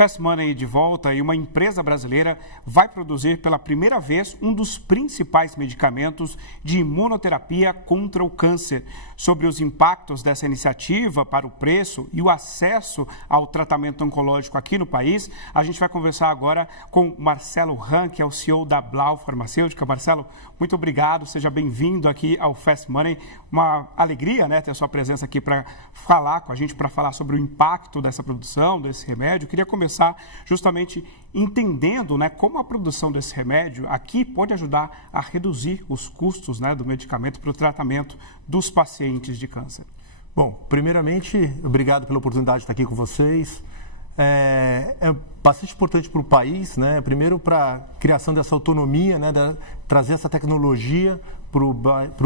Fast Money de volta e uma empresa brasileira vai produzir pela primeira vez um dos principais medicamentos de imunoterapia contra o câncer. Sobre os impactos dessa iniciativa para o preço e o acesso ao tratamento oncológico aqui no país, a gente vai conversar agora com Marcelo Hahn, que é o CEO da Blau Farmacêutica. Marcelo, muito obrigado, seja bem-vindo aqui ao Fast Money. Uma alegria, né, ter a sua presença aqui para falar com a gente, para falar sobre o impacto dessa produção, desse remédio. Eu queria começar justamente entendendo, né, como a produção desse remédio aqui pode ajudar a reduzir os custos, né, do medicamento para o tratamento dos pacientes de câncer. Bom, primeiramente, obrigado pela oportunidade de estar aqui com vocês. É bastante importante para o país, né? Primeiro para a criação dessa autonomia, né? Trazer essa tecnologia para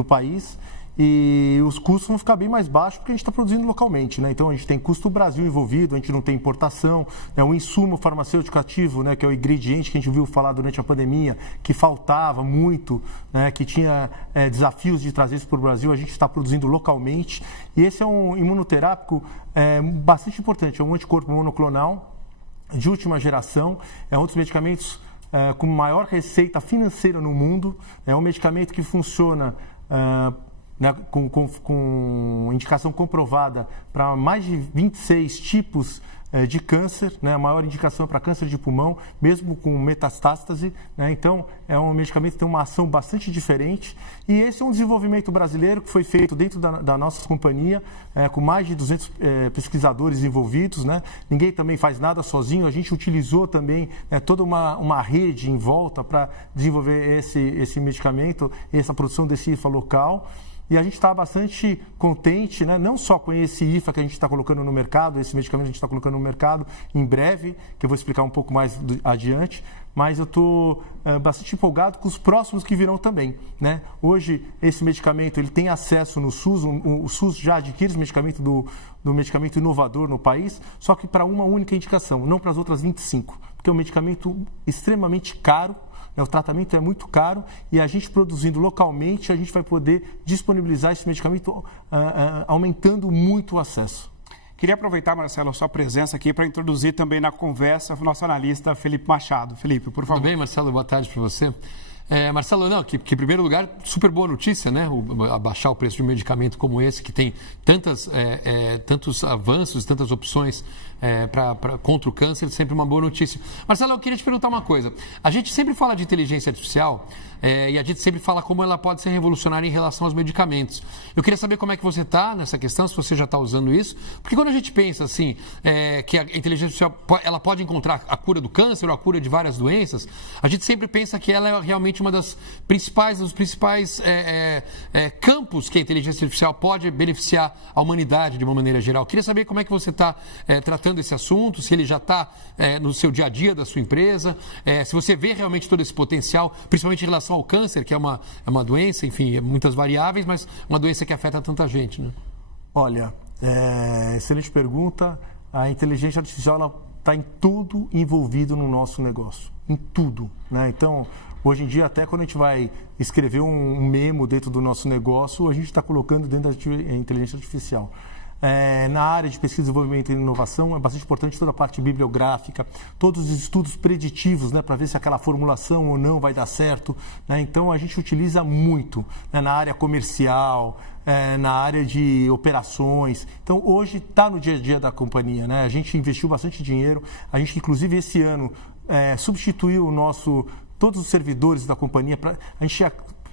o país. E os custos vão ficar bem mais baixos porque a gente está produzindo localmente, né? Então a gente tem custo do Brasil envolvido, a gente não tem importação, né? O insumo farmacêutico ativo, né? Que é o ingrediente que a gente viu falar durante a pandemia, que faltava muito, né? Que tinha desafios de trazer isso para o Brasil, a gente está produzindo localmente. E esse é um imunoterápico bastante importante, é um anticorpo monoclonal de última geração, é um dos medicamentos com maior receita financeira no mundo, é um medicamento que funciona com indicação comprovada para mais de 26 tipos de câncer, né? A maior indicação é para câncer de pulmão, mesmo com metastástase, né? Então, é um medicamento que tem uma ação bastante diferente. E esse é um desenvolvimento brasileiro que foi feito dentro da nossa companhia, com mais de 200 pesquisadores envolvidos, né? Ninguém também faz nada sozinho. A gente utilizou também toda uma rede em volta para desenvolver esse medicamento, essa produção desse IFA local. E a gente está bastante contente, né? Não só com esse IFA que a gente está colocando no mercado, esse medicamento que a gente está colocando no mercado em breve, que eu vou explicar um pouco mais adiante, mas eu estou bastante empolgado com os próximos que virão também, né? Hoje, esse medicamento ele tem acesso no SUS, o SUS já adquire esse medicamento do medicamento inovador no país, só que para uma única indicação, não para as outras 25, porque é um medicamento extremamente caro. O tratamento é muito caro e a gente produzindo localmente, a gente vai poder disponibilizar esse medicamento aumentando muito o acesso. Queria aproveitar, Marcelo, a sua presença aqui para introduzir também na conversa o nosso analista Felipe Machado. Felipe, por favor. Tudo bem, Marcelo? Boa tarde para você. Marcelo, não, que em primeiro lugar, super boa notícia, né? Abaixar o preço de um medicamento como esse, que tem tantos avanços, tantas opções contra o câncer, sempre uma boa notícia. Marcelo, eu queria te perguntar uma coisa. A gente sempre fala de inteligência artificial e a gente sempre fala como ela pode ser revolucionária em relação aos medicamentos. Eu queria saber como é que você está nessa questão, se você já está usando isso, porque quando a gente pensa assim, que a inteligência artificial ela pode encontrar a cura do câncer ou a cura de várias doenças, a gente sempre pensa que ela é realmente uma dos principais campos que a inteligência artificial pode beneficiar a humanidade de uma maneira geral. Eu queria saber como é que você está tratando esse assunto, se ele já está no seu dia a dia da sua empresa, se você vê realmente todo esse potencial, principalmente em relação ao câncer, que é uma doença, enfim, muitas variáveis, mas uma doença que afeta tanta gente, né? Olha, excelente pergunta. A inteligência artificial está em tudo envolvido no nosso negócio, em tudo, né? Então, hoje em dia, até quando a gente vai escrever um memo dentro do nosso negócio, a gente está colocando dentro da inteligência artificial. Na área de pesquisa, desenvolvimento e inovação, é bastante importante toda a parte bibliográfica, todos os estudos preditivos, né, para ver se aquela formulação ou não vai dar certo, né? Então, a gente utiliza muito, né, na área comercial, na área de operações. Então, hoje está no dia a dia da companhia, né? A gente investiu bastante dinheiro, a gente, inclusive, esse ano, substituiu todos os servidores da companhia.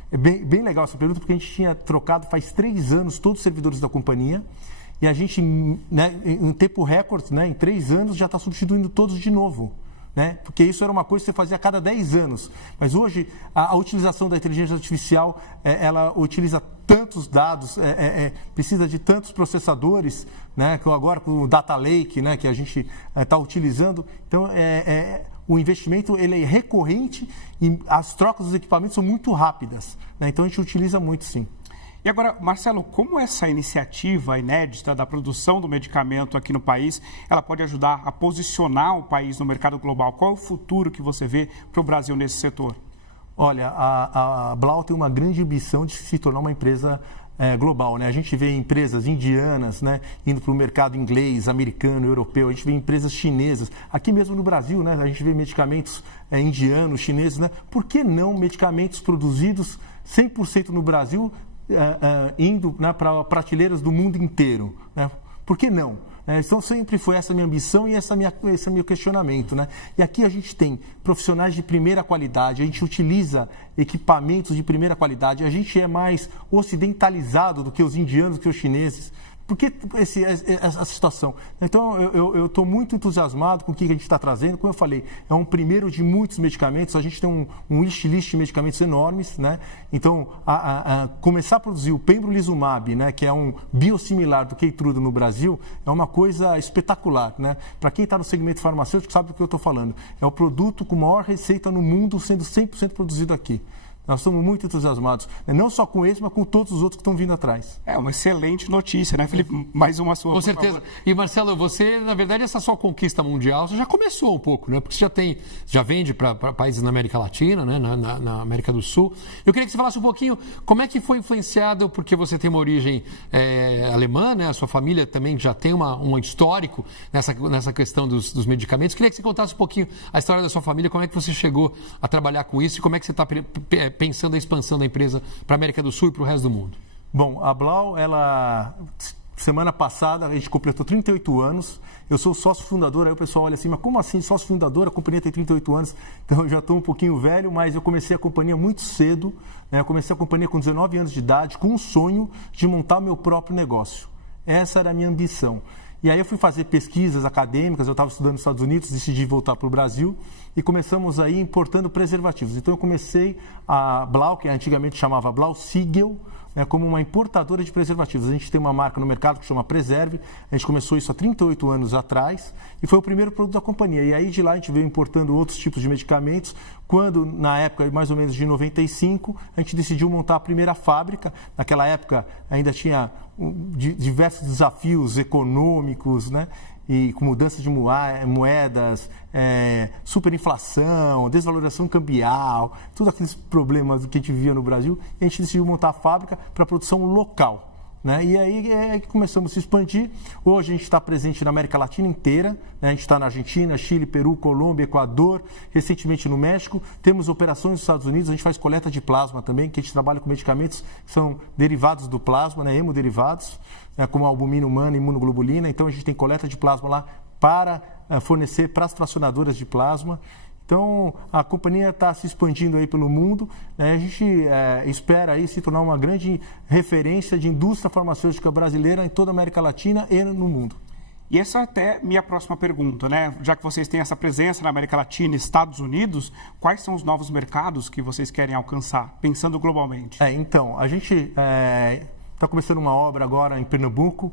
É bem legal essa pergunta, porque a gente tinha trocado faz 3 anos todos os servidores da companhia e a gente, né, em tempo recorde, né, em 3 anos, já está substituindo todos de novo. Né? Porque isso era uma coisa que você fazia a cada 10 anos. Mas hoje, a utilização da inteligência artificial, ela utiliza tantos dados, precisa de tantos processadores, né? Que agora com o Data Lake, né, que a gente está utilizando. Então, o investimento ele é recorrente e as trocas dos equipamentos são muito rápidas, né? Então, a gente utiliza muito, sim. E agora, Marcelo, como essa iniciativa inédita da produção do medicamento aqui no país, ela pode ajudar a posicionar o país no mercado global? Qual é o futuro que você vê para o Brasil nesse setor? Olha, a Blau tem uma grande ambição de se tornar uma empresa global, né? A gente vê empresas indianas, né, indo para o mercado inglês, americano, europeu. A gente vê empresas chinesas. Aqui mesmo no Brasil, né, a gente vê medicamentos indianos, chineses, né? Por que não medicamentos produzidos 100% no Brasil indo, né, para prateleiras do mundo inteiro, né? Por que não? Então, sempre foi essa a minha ambição e esse é o meu questionamento, né? E aqui a gente tem profissionais de primeira qualidade, a gente utiliza equipamentos de primeira qualidade, a gente é mais ocidentalizado do que os indianos, do que os chineses. Por que essa situação? Então, eu estou muito entusiasmado com o que a gente está trazendo. Como eu falei, é um primeiro de muitos medicamentos. A gente tem um list de medicamentos enormes, né? Então, começar a produzir o pembrolizumab, né, que é um biosimilar do Keytruda no Brasil, é uma coisa espetacular, né? Para quem está no segmento farmacêutico sabe do que eu estou falando. É o produto com maior receita no mundo sendo 100% produzido aqui. Nós estamos muito entusiasmados, não só com esse, mas com todos os outros que estão vindo atrás. É uma excelente notícia, né, Felipe? Mais uma sua. Com certeza. E, Marcelo, você, na verdade, essa sua conquista mundial, você já começou um pouco, né? Porque você já vende para países na América Latina, né? Na América do Sul. Eu queria que você falasse um pouquinho como é que foi influenciado, porque você tem uma origem alemã, né? A sua família também já tem um histórico nessa questão dos medicamentos. Eu queria que você contasse um pouquinho a história da sua família, como é que você chegou a trabalhar com isso e como é que você está pensando a expansão da empresa para a América do Sul e para o resto do mundo. Bom, a Blau, semana passada, a gente completou 38 anos. Eu sou sócio fundador, aí o pessoal olha assim, mas como assim sócio fundador? A companhia tem 38 anos, então eu já estou um pouquinho velho, mas eu comecei a companhia muito cedo, né? Eu comecei a companhia com 19 anos de idade, com um sonho de montar meu próprio negócio. Essa era a minha ambição. E aí eu fui fazer pesquisas acadêmicas, eu estava estudando nos Estados Unidos, decidi voltar para o Brasil e começamos aí importando preservativos. Então eu comecei a Blau, que antigamente chamava Blau Siegel, como uma importadora de preservativos. A gente tem uma marca no mercado que chama Preserve, a gente começou isso há 38 anos atrás e foi o primeiro produto da companhia. E aí de lá a gente veio importando outros tipos de medicamentos, quando na época mais ou menos de 95 a gente decidiu montar a primeira fábrica. Naquela época ainda tinha diversos desafios econômicos, né? E com mudança de moedas, superinflação, desvalorização cambial, todos aqueles problemas que a gente vivia no Brasil, e a gente decidiu montar a fábrica para produção local. Né? E aí começamos a se expandir. Hoje a gente está presente na América Latina inteira, né? A gente está na Argentina, Chile, Peru, Colômbia, Equador, recentemente no México. Temos operações nos Estados Unidos, a gente faz coleta de plasma também, que a gente trabalha com medicamentos que são derivados do plasma, né? Hemoderivados, como a albumina humana e imunoglobulina. Então a gente tem coleta de plasma lá para fornecer para as fracionadoras de plasma. Então, a companhia está se expandindo aí pelo mundo, né? A gente espera aí se tornar uma grande referência de indústria farmacêutica brasileira em toda a América Latina e no mundo. E essa é até minha próxima pergunta, né? Já que vocês têm essa presença na América Latina e Estados Unidos, quais são os novos mercados que vocês querem alcançar, pensando globalmente? Então, a gente está começando uma obra agora em Pernambuco.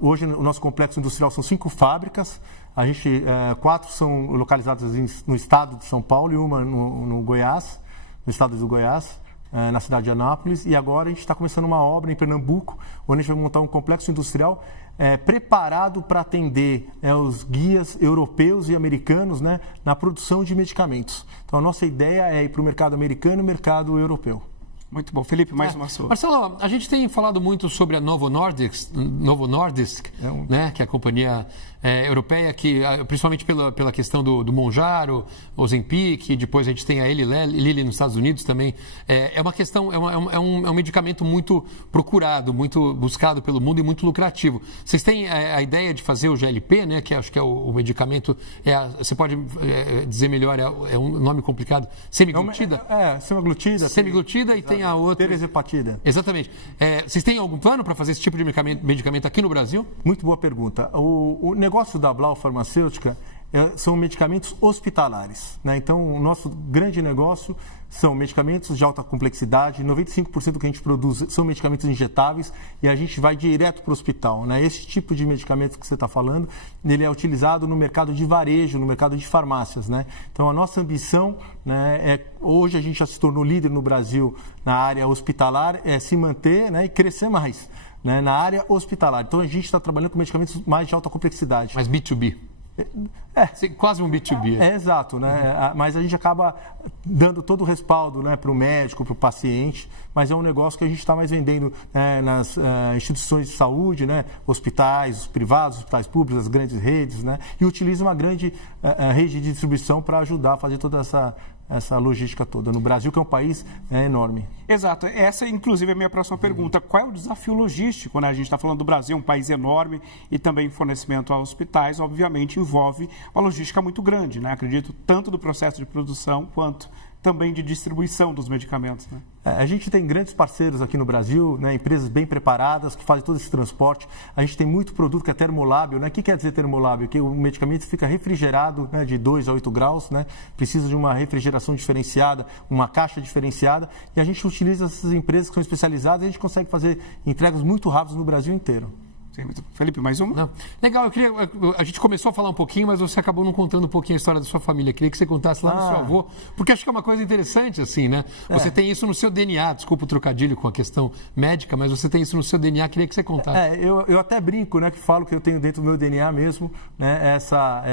Hoje, o nosso complexo industrial são 5 fábricas. A gente, 4 são localizadas no estado de São Paulo e uma no Goiás, no estado do Goiás, na cidade de Anápolis. E agora a gente está começando uma obra em Pernambuco, onde a gente vai montar um complexo industrial preparado para atender os guias europeus e americanos, né, na produção de medicamentos. Então, a nossa ideia é ir para o mercado americano e o mercado europeu. Muito bom. Felipe, mais uma sua. Marcelo, a gente tem falado muito sobre a Novo Nordisk, né, que é a companhia europeia, que, principalmente pela questão do Mounjaro, Ozempic, depois a gente tem a Eli Lilly nos Estados Unidos também. É uma questão, é um medicamento muito procurado, muito buscado pelo mundo e muito lucrativo. Vocês têm a ideia de fazer o GLP, né, que acho que é o medicamento, você pode dizer melhor, é um nome complicado, semiglutida? Semaglutida. Semiglutida e tem a outra... Teresepatida. Exatamente. Vocês têm algum plano para fazer esse tipo de medicamento aqui no Brasil? Muito boa pergunta. O negócio da Blau Farmacêutica são medicamentos hospitalares, né? Então, o nosso grande negócio são medicamentos de alta complexidade, 95% do que a gente produz são medicamentos injetáveis e a gente vai direto para o hospital, né? Esse tipo de medicamento que você está falando, ele é utilizado no mercado de varejo, no mercado de farmácias, né? Então, a nossa ambição, né, hoje a gente já se tornou líder no Brasil na área hospitalar, se manter, né, e crescer mais, né, na área hospitalar. Então, a gente está trabalhando com medicamentos mais de alta complexidade. Mais B2B. Quase um B2B. Exato, né? Mas a gente acaba dando todo o respaldo, né, para o médico, para o paciente, mas é um negócio que a gente está mais vendendo, né, nas instituições de saúde, né, hospitais privados, hospitais públicos, as grandes redes, né, e utiliza uma grande rede de distribuição para ajudar a fazer toda essa logística toda no Brasil, que é um país enorme. Exato. Essa, inclusive, é a minha próxima pergunta. Qual é o desafio logístico, né? A gente está falando do Brasil, um país enorme, e também fornecimento a hospitais, obviamente, envolve uma logística muito grande, né? Acredito, tanto do processo de produção, quanto também de distribuição dos medicamentos, né? A gente tem grandes parceiros aqui no Brasil, né, empresas bem preparadas que fazem todo esse transporte. A gente tem muito produto que é termolábil, né? O que quer dizer termolábil? Que o medicamento fica refrigerado, né, de 2 a 8 graus, né? Precisa de uma refrigeração diferenciada, uma caixa diferenciada, e a gente utiliza essas empresas que são especializadas e a gente consegue fazer entregas muito rápidas no Brasil inteiro. Felipe, mais uma? Não. Legal, a gente começou a falar um pouquinho, mas você acabou não contando um pouquinho a história da sua família. Queria que você contasse lá do seu avô, porque acho que é uma coisa interessante, assim, né? Você tem isso no seu DNA, desculpa o trocadilho com a questão médica, mas você tem isso no seu DNA, queria que você contasse. Eu até brinco, né, que falo que eu tenho dentro do meu DNA mesmo, né, essa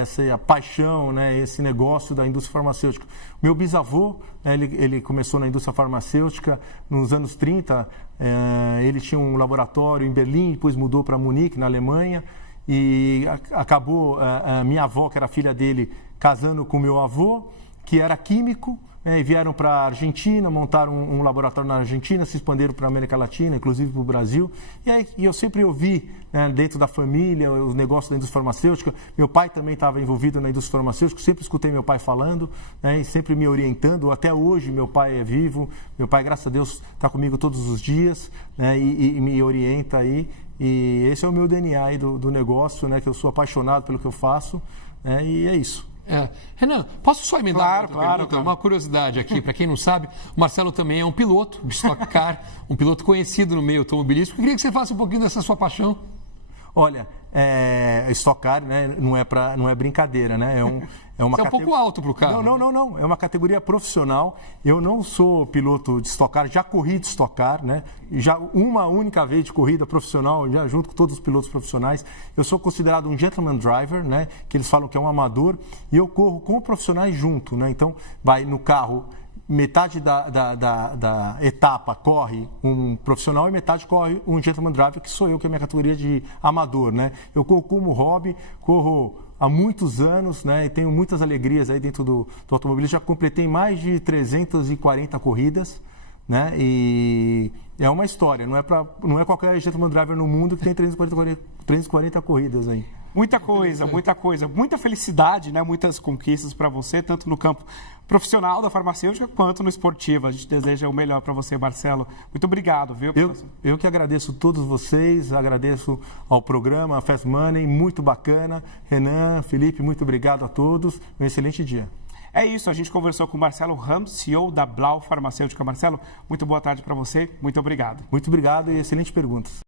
paixão, né, esse negócio da indústria farmacêutica. Meu bisavô, ele começou na indústria farmacêutica nos anos 30, ele tinha um laboratório em Berlim, depois mudou para Munique, na Alemanha, e acabou a minha avó, que era filha dele, casando com meu avô, que era químico, e vieram para a Argentina, montaram um laboratório na Argentina, se expandiram para a América Latina, inclusive para o Brasil. E eu sempre ouvi, né, dentro da família, os negócios da indústria farmacêutica. Meu pai também estava envolvido na indústria farmacêutica, sempre escutei meu pai falando, né, e sempre me orientando. Até hoje meu pai é vivo, meu pai, graças a Deus, está comigo todos os dias, né, e me orienta aí. E esse é o meu DNA aí do negócio, né, que eu sou apaixonado pelo que eu faço, né, e é isso. Renan, posso só emendar uma pergunta? Claro. Uma curiosidade aqui, para quem não sabe, o Marcelo também é um piloto de Stock Car, um piloto conhecido no meio automobilístico. Eu queria que você faça um pouquinho dessa sua paixão. Olha, Stock Car, né, não é brincadeira, né? É uma Você é um pouco alto para o carro. Não. É uma categoria profissional. Eu não sou piloto de Stock Car, já corri de Stock Car, né? Já uma única vez de corrida profissional, já junto com todos os pilotos profissionais. Eu sou considerado um gentleman driver, né? Que eles falam que é um amador. E eu corro com profissionais junto, né? Então, vai no carro, metade da etapa corre um profissional e metade corre um gentleman driver, que sou eu, que é a minha categoria de amador, né? Eu corro como hobby, corro há muitos anos, né? E tenho muitas alegrias aí dentro do automobilismo. Já completei mais de 340 corridas, né? E é uma história, não é qualquer gentleman driver no mundo que tem 340 corridas aí. Muita coisa. Muita felicidade, né? Muitas conquistas para você, tanto no campo profissional da farmacêutica quanto no esportivo. A gente deseja o melhor para você, Marcelo. Muito obrigado, viu? Eu que agradeço a todos vocês, agradeço ao programa, a Fast Money, muito bacana. Renan, Felipe, muito obrigado a todos. Um excelente dia. É isso, a gente conversou com o Marcelo Ramos, CEO da Blau Farmacêutica. Marcelo, muito boa tarde para você, muito obrigado. Muito obrigado e excelentes perguntas.